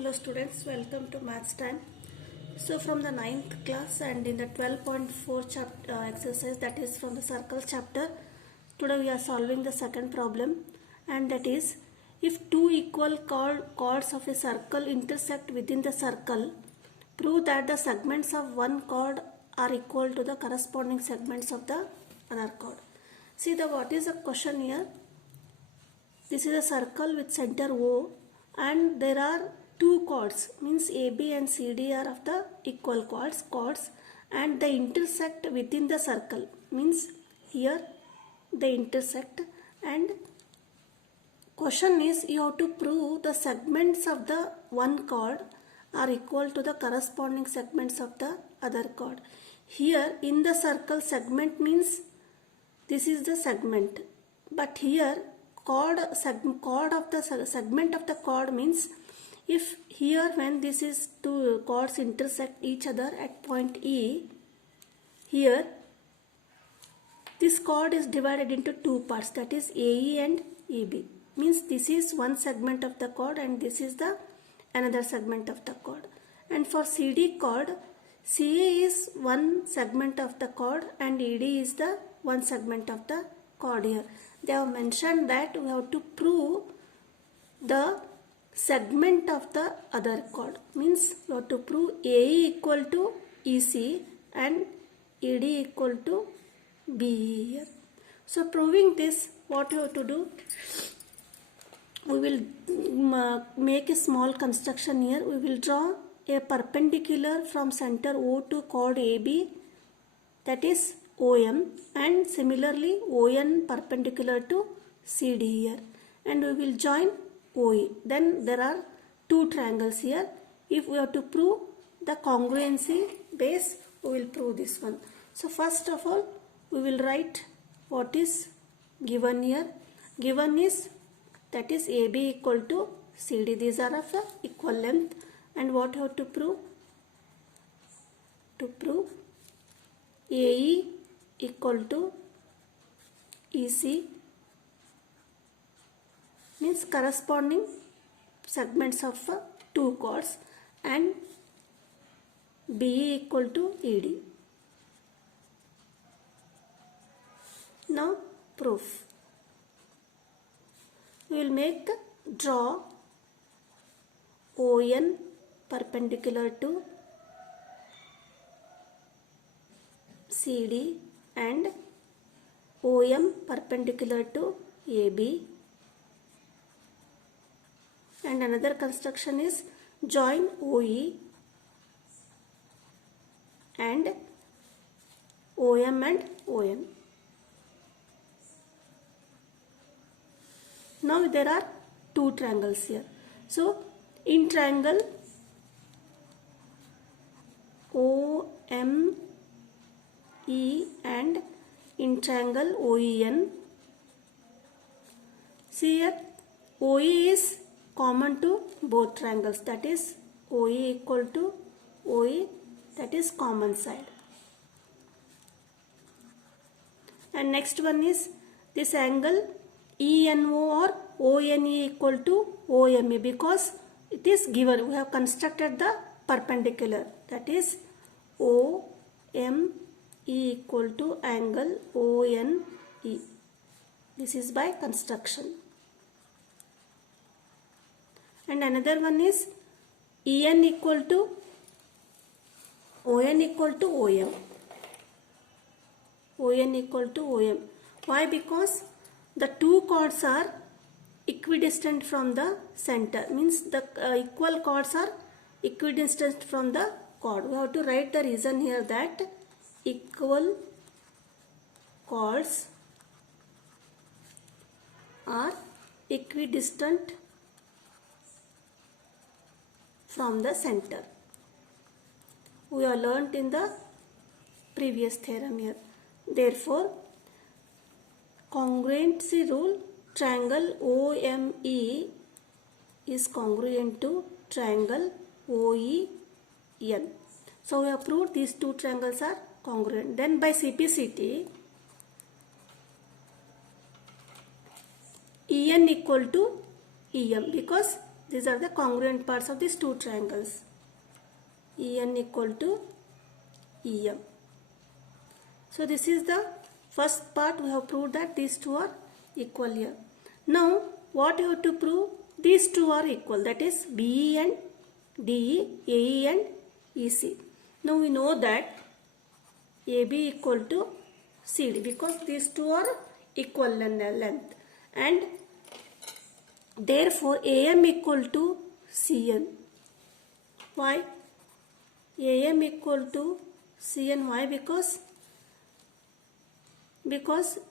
Hello students, welcome to Maths Time. So from the 9th class and in the 12.4 chapter exercise, that is from the circle chapter, today we are solving the second problem, and that is, if two equal chords of a circle intersect within the circle, prove that the segments of one chord are equal to the corresponding segments of the other chord. See what is the question here. This is a circle with center O, and there are two chords, means AB and CD are of the equal chords, and they intersect within the circle, means here they intersect, and question is you have to prove the segments of the one chord are equal to the corresponding segments of the other chord. Here in the circle, segment means this is the segment, but here segment of the chord means if here when this is two chords intersect each other at point E, here this chord is divided into two parts, that is AE and EB, means this is one segment of the chord and this is the another segment of the chord. And for CD chord, CA is one segment of the chord and ED is the one segment of the chord. Here they have mentioned that we have to prove the segment of the other chord, means we have to prove AE equal to EC and ED equal to BE here. So proving this, what you have to do, we will make a small construction here. We will draw a perpendicular from center O to chord AB, that is OM, and similarly ON perpendicular to CD here, and we will join OE. Then there are two triangles here. If we have to prove the congruency base, we will prove this one. So first of all, we will write what is given here. Given is, that is AB equal to CD. These are of the equal length, and what you have to prove? To prove AE equal to EC, means corresponding segments of two chords, and BE equal to ED. Now proof. We will draw ON perpendicular to CD and OM perpendicular to AB, and another construction is join OE and OM and ON. Now there are two triangles here. So in triangle OME and in triangle OEN, see here OE is common to both triangles, that is OE equal to OE, that is common side. And next one is this angle ENO or ONE equal to OME, because it is given, we have constructed the perpendicular, that is OME equal to angle ONE. This is by construction. And another one is EN equal to ON equal to OM. ON equal to OM. Why? Because the two chords are equidistant from the center, means the equal chords are equidistant from the chord. We have to write the reason here, that equal chords are equidistant from the center. We have learnt in the previous theorem here. Therefore, congruency rule, triangle OME is congruent to triangle OEN. So we have proved these two triangles are congruent. Then by CPCT, EN equal to EM, because These are the congruent parts of these two triangles. EN equal to EM. So this is the first part. We have proved that these two are equal here. Now what you have to prove? These two are equal, that is BE and DE, AE and EC. Now we know that AB equal to CD because these two are equal in length, and therefore AM equal to CN. Why? AM equal to CN. Why? Because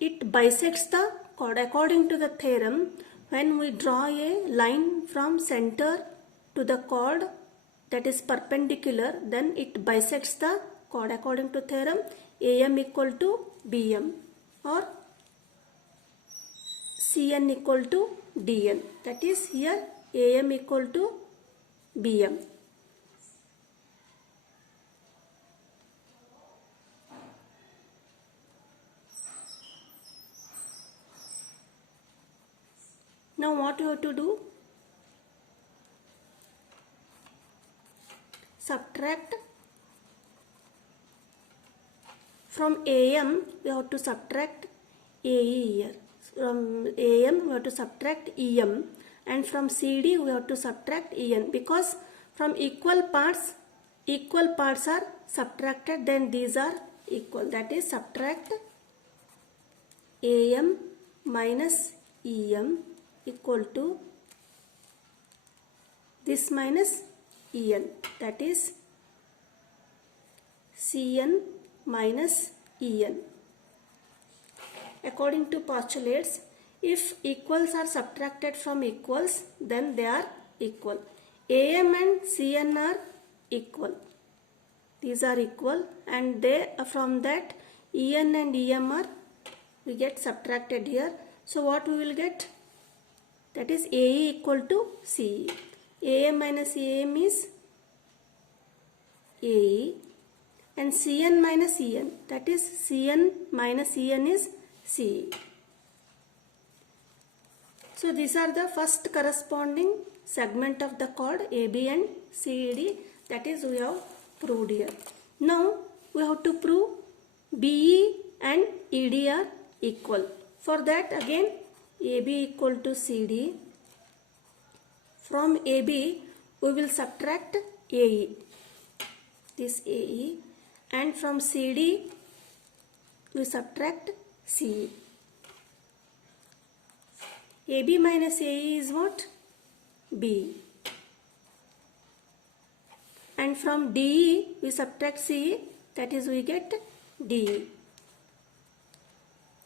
it bisects the chord. According to the theorem, when we draw a line from center to the chord that is perpendicular, then it bisects the chord. According to theorem, AM equal to BM or CN equal to DN. That is here AM equal to BM. Now what you have to do? Subtract from AM, we have to subtract AE here. From AM we have to subtract EM, and from CD we have to subtract EN, because from equal parts are subtracted, then these are equal. That is, subtract AM minus EM equal to this minus EN, that is CN minus EN. According to postulates, if equals are subtracted from equals, then they are equal. AM and CN are equal. These are equal, and they from that EN and EM are we get subtracted here. So what we will get? That is AE equal to CE. AM minus AM is AE, and CN minus EN, that is CN minus EN is CE. So these are the first corresponding segment of the chord AB and CD, that is we have proved here. Now we have to prove BE and ED are equal. For that, again AB equal to CD. From AB we will subtract AE, this AE, and from CD we subtract CE. AB minus AE is what? B. And from DE we subtract CE, that is we get DE.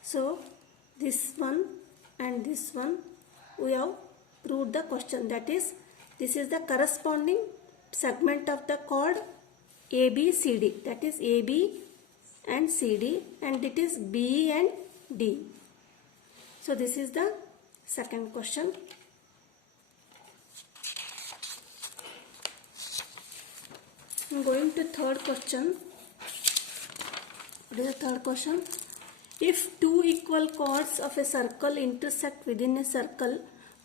So this one and this one we have proved the question, that is this is the corresponding segment of the chord ABCD, that is AB and CD, and it is B and D. So this is the second question. I am going to third question. What is the third question? If two equal chords of a circle intersect within a circle,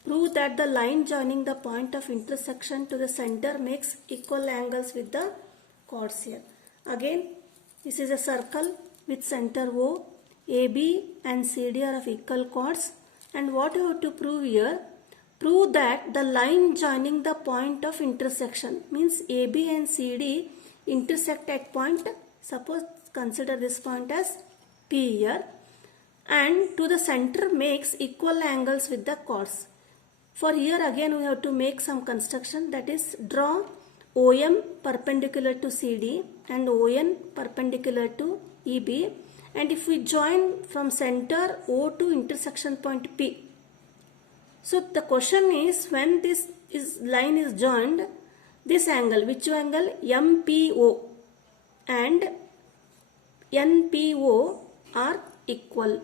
prove that the line joining the point of intersection to the center makes equal angles with the chords here. Again, this is a circle with center O. AB and CD are of equal chords, and what you have to prove here? Prove that the line joining the point of intersection, means AB and CD intersect at point, suppose consider this point as P here, and to the center makes equal angles with the chords. For here again we have to make some construction, that is draw OM perpendicular to CD and ON perpendicular to EB, and if we join from center O to intersection point P. So the question is, when this line is joined, this angle, which angle? MPO and NPO are equal.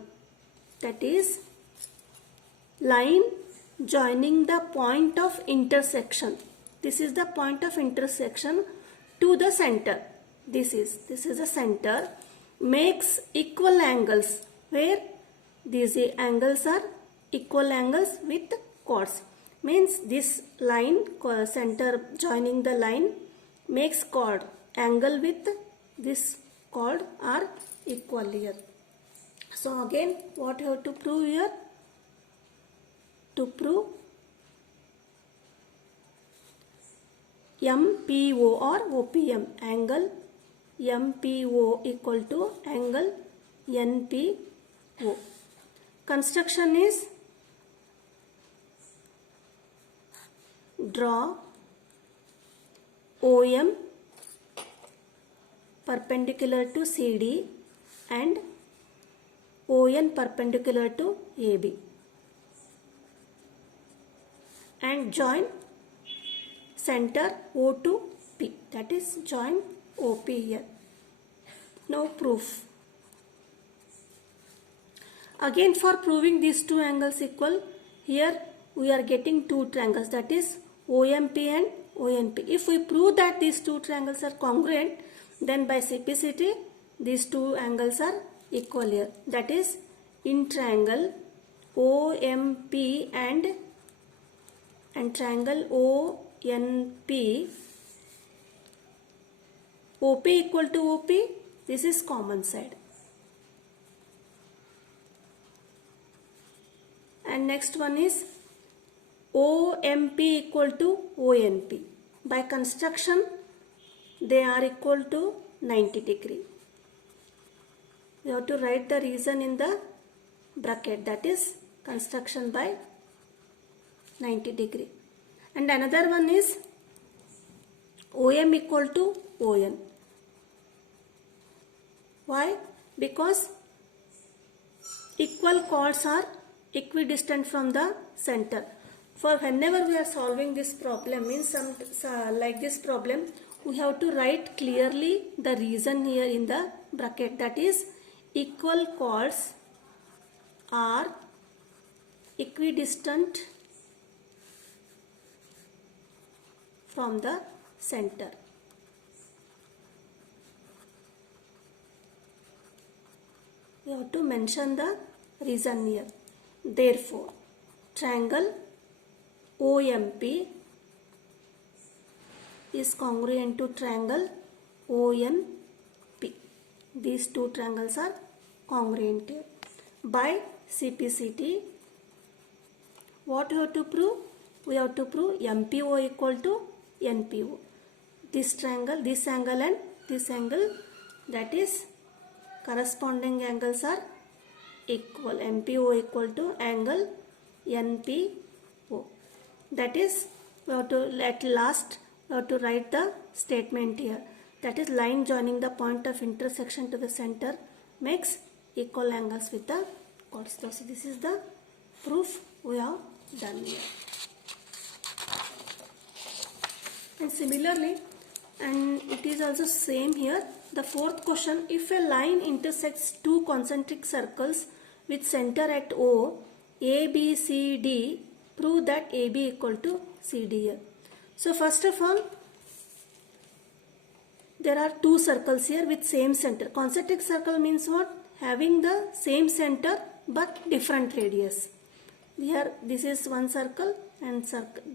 That is line joining the point of intersection. This is the point of intersection to the center. This is the center, makes equal angles, where these angles are equal angles with chords. means this line center joining the line makes chord. Angle with this chord are equal here. So again what you have to prove here? To prove MPO or OPM, angle MPO equal to angle NPO. Construction is draw OM perpendicular to CD and ON perpendicular to AB and join center O to P, that is join OP here. Now proof. Again for proving these two angles equal, here we are getting two triangles, that is OMP and ONP. If we prove that these two triangles are congruent, then by CPCT these two angles are equal here. That is in triangle OMP and triangle ONP, OP equal to OP, this is common side. And next one is OMP equal to ONP. By construction they are equal to 90 degree. We have to write the reason in the bracket, that is construction by 90 degree. And another one is OM equal to ON. Why? Because equal chords are equidistant from the center. For whenever we are solving this problem, means like this problem, we have to write clearly the reason here in the bracket, that is equal chords are equidistant from the center. We have to mention the reason here. Therefore, triangle OMP is congruent to triangle ONP. These two triangles are congruent here. By CPCT, what we have to prove? We have to prove MPO equal to NPO. This triangle, this angle and this angle, that is corresponding angles are equal. MPO equal to angle NPO. That is, we have to at last we have to write the statement here. That is line joining the point of intersection to the center makes equal angles with the chords. So this is the proof we have done here. And similarly, and it is also same here, the fourth question, if a line intersects two concentric circles with center at O, A, B, C, D, prove that AB equal to CD here. So first of all, there are two circles here with same center. Concentric circle means what? Having the same center but different radius. Here this is one circle and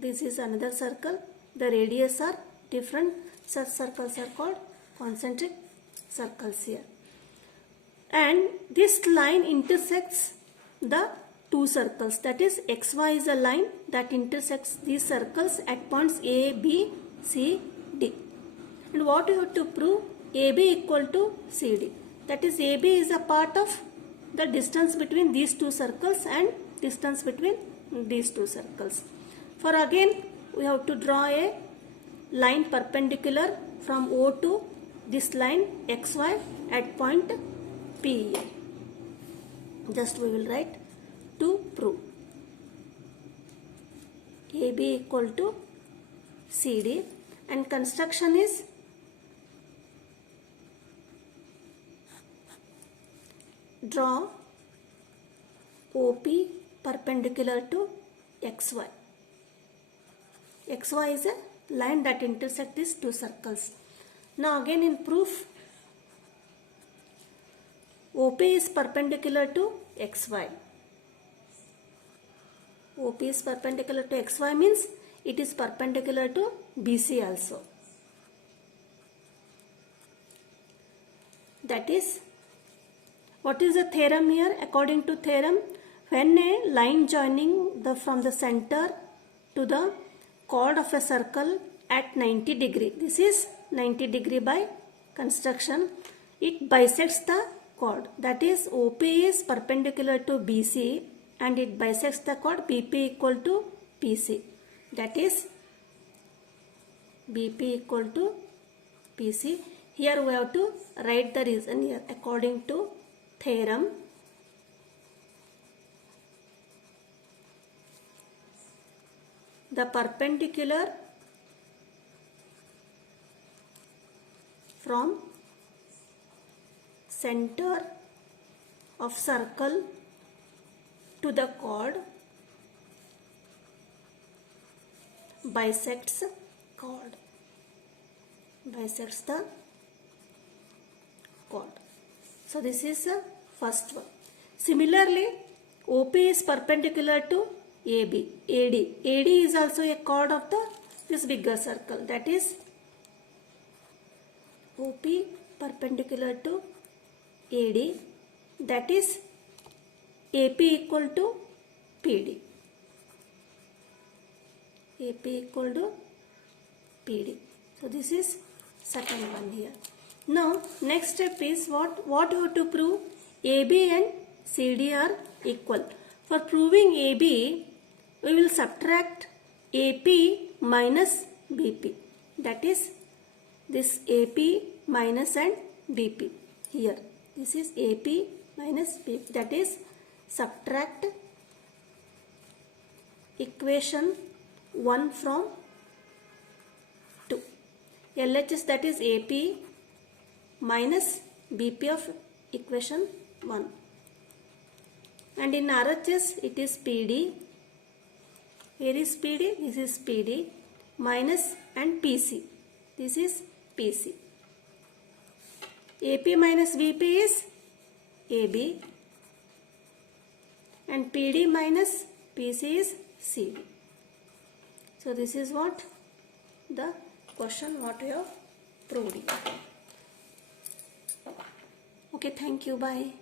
this is another circle. The radius are different. Such circles are called concentric circles here. And this line intersects the two circles, that is XY is a line that intersects these circles at points A, B, C, D. And what you have to prove? AB equal to CD. That is AB is a part of the distance between these two circles and distance between these two circles. For again we have to draw a line perpendicular from O to this line XY at point P. Just we will write to prove AB equal to CD, and construction is draw OP perpendicular to XY. XY is a line that intersects these two circles. Now again in proof, OP is perpendicular to XY. OP is perpendicular to XY means it is perpendicular to BC also. That is, what is the theorem here? According to theorem, when a line joining from the center to the chord of a circle at 90 degree, this is 90 degree by construction, it bisects the chord. That is, OP is perpendicular to BC and it bisects the chord BP equal to PC. That is, BP equal to PC. Here we have to write the reason here. According to theorem, the perpendicular from center of circle to the chord bisects chord. Bisects the chord. So this is the first one. Similarly, OP is perpendicular to AB. AD is also a chord of this bigger circle. That is, OP perpendicular to AD. That is, AP equal to PD. AP equal to PD. So this is second one here. Now next step is what you have to prove? AB and CD are equal. For proving AB, we will subtract AP minus BP. That is, this AP minus and BP here. This is AP minus BP. That is, subtract equation 1 from 2. LHS, that is AP minus BP of equation 1. And in RHS it is PD. Here is PD, this is PD, minus and PC. This is PC. AP minus BP is AB and PD minus PC is CD. So this is what the question what we have proved. Okay, thank you, bye.